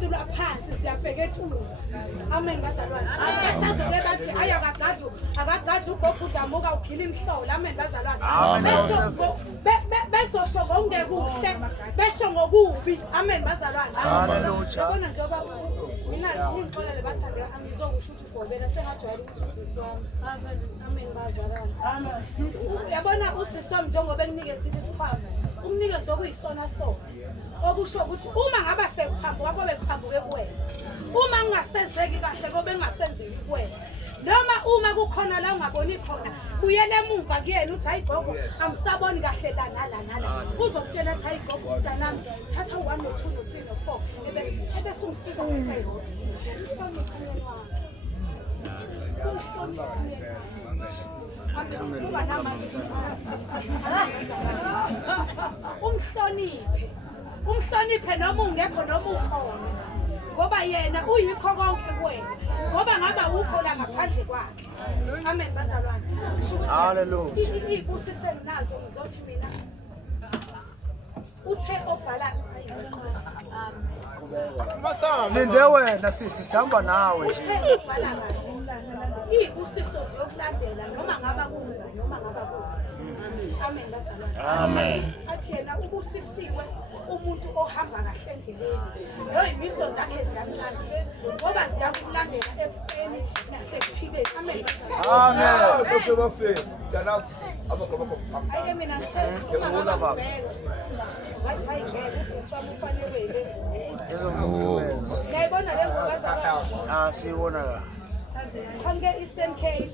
etula phansi siyabheka etulu. Amen bazalwane. Besazoke bathi akagadu ugogo Dlamuka uphila imhlola. Amen bazalwane. Besosho ngokungekuhle, besho ngokubi. Amen bazalwane. Yabona njengoba mina ngixolele bathande angizokusho ukuthi ugobela sengajwayele ukuthi usisi wami. Amen bazalwane. Yabona usisi wami njengoba enginikeza isikhwama, umnikeze okuyisona sona. Okusho ukuthi uma ngaba sekuphambuka kobe kuphambuke kuwena. Uma ngingasenzeki kahle kobe ngingasenzeki kuwena. Noma uma kukhona la ungaboni khona, uyele emuva kuyena uthi hayi gogo angisaboni kahle la nala. Uzokutshela ukuthi hayi gogo mntanami thatha 1 no 2 no 3 no 4 ebese umsiza ngento eyodwa. Umhloniphe noma ungekho noma ukhona ngoba yena uyikho konke kuwena ngoba ngaba ukho la ngaphandle kwakhe. Amen bazalwane. Hallelujah. Ibusiso nazo ngizothi mina uthe obhala Linde wena sisi sihamba nawe nje. Uthe obhala kahle. Ibusiso siyokulandela noma ngaba kunza noma ngaba kubi. Amen bazalwane. Amen. Athi yena ubusisiwe umuntu ohamba kahle endleleni. Noyimiso zakhe ziyamlandela ngoba ziyakulandela efeni nasekuphileni. Amen. Amen. Kusebafe. Dana Ayike mina ngithe uma baba. Wathi hayike usisi wami ufanele Izomkhuleza. Ngiyayibona le ngoba bazalwane. Siyibona la. Konke Eastern Cape.